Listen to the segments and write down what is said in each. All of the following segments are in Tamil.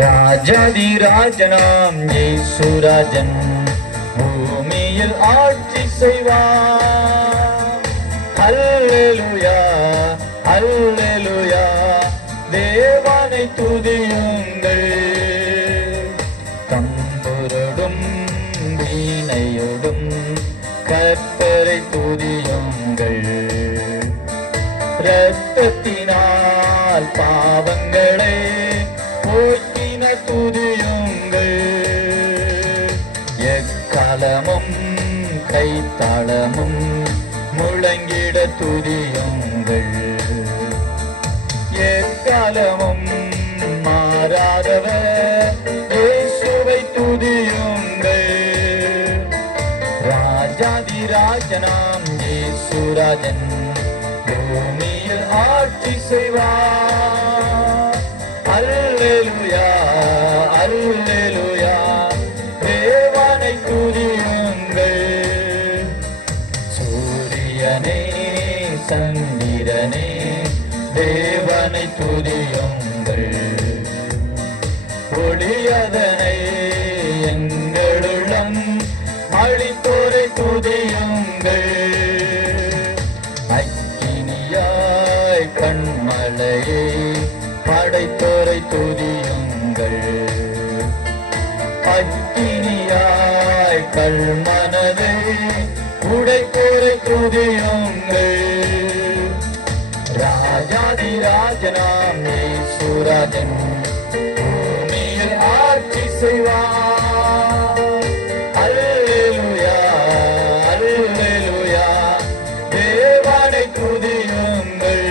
ராஜாதி ராஜனாம் இயேசுராஜன் பூமியில் ஆட்சி செய்வார். அல்லேலூயா அல்லேலூயா, தேவனை துதியுங்கள். தம்புரோடும் வீணையோடும் கர்த்தரை துதியுங்கள். இரத்தத்தினால் பாவங்களை போக்கின துதியுங்கள். எக்காலமும் கைத்தாளமும் முழங்கிட துதியுங்கள். எக்காலமும் மாறாதவர் இயேசுவை துதியுங்கள். ராஜாதி ராஜனாம் இயேசுராஜன் பூமியில் ஆட்சி செய்வார். அல்லேலூயா அல்லேலூயா, தேவனை துதியுங்கள். சூரியனே சந்திரனே, தேவனை துதியுங்கள். ஒளியதனை எங்களுள்ளம் அழித்தோரை துதியுங்கள். அக்கினியாய் கண்மலையை படைத்தோரை துதியுங்கள். அக்கினியாய் கல்மனதை உடைத்தோரை துதியுங்கள். ராஜாதி ராஜனாம் இயேசுராஜன் பூமியில் ஆட்சி செய்வார். அல்லேலூயா அல்லேலூயா, தேவனை துதியுங்கள்.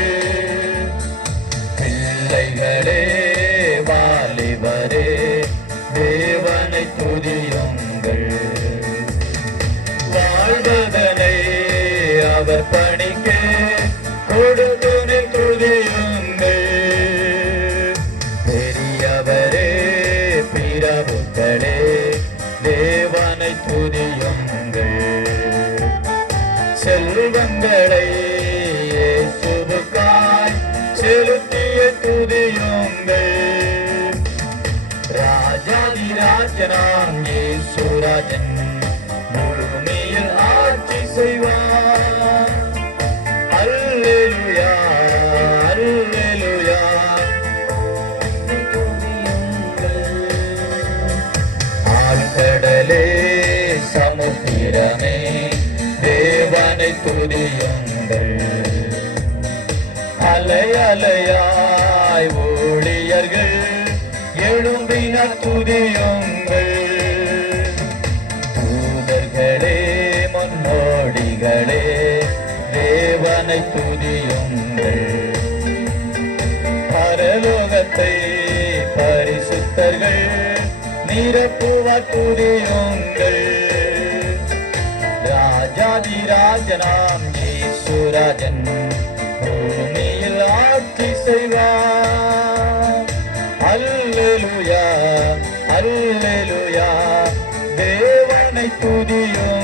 பிள்ளைகளே வாலிபரே, தேவனை துதியுங்கள். வாழ்வதனை அவர் பணிக்கு கொடுத்துனை துதியுங்கள். பெரியவரே பிரபுக்களே, தேவனை துதியுங்கள். செல்வங்களை இயேசுவுக்காய் செலுத்திய துதியுங்கள். ராஜாதி ராஜனாம் இயேசுராஜன் பூமியில் ஆட்சி செய்வார். அல்லேலூயா அல்லேலூயா, ஆழ்கடலே சமுத்திரமே, தேவனை துதியுங்கள். அலை அலையாய் ஊழியர்கள் எழும்பின துதியுங்கள். தூதர்களே முன்னோடிகளே, தேவனை துதியுங்கள். பரலோகத்தை பரிசுத்தர்கள் நிரப்புவார் துதியுங்கள். ராஜாதி ராஜனாம் இயேசுராஜன் பூமியில் ஆட்சி செய்வார். அல்லேலூயா அல்லேலூயா, தேவனை துதியுங்கள்.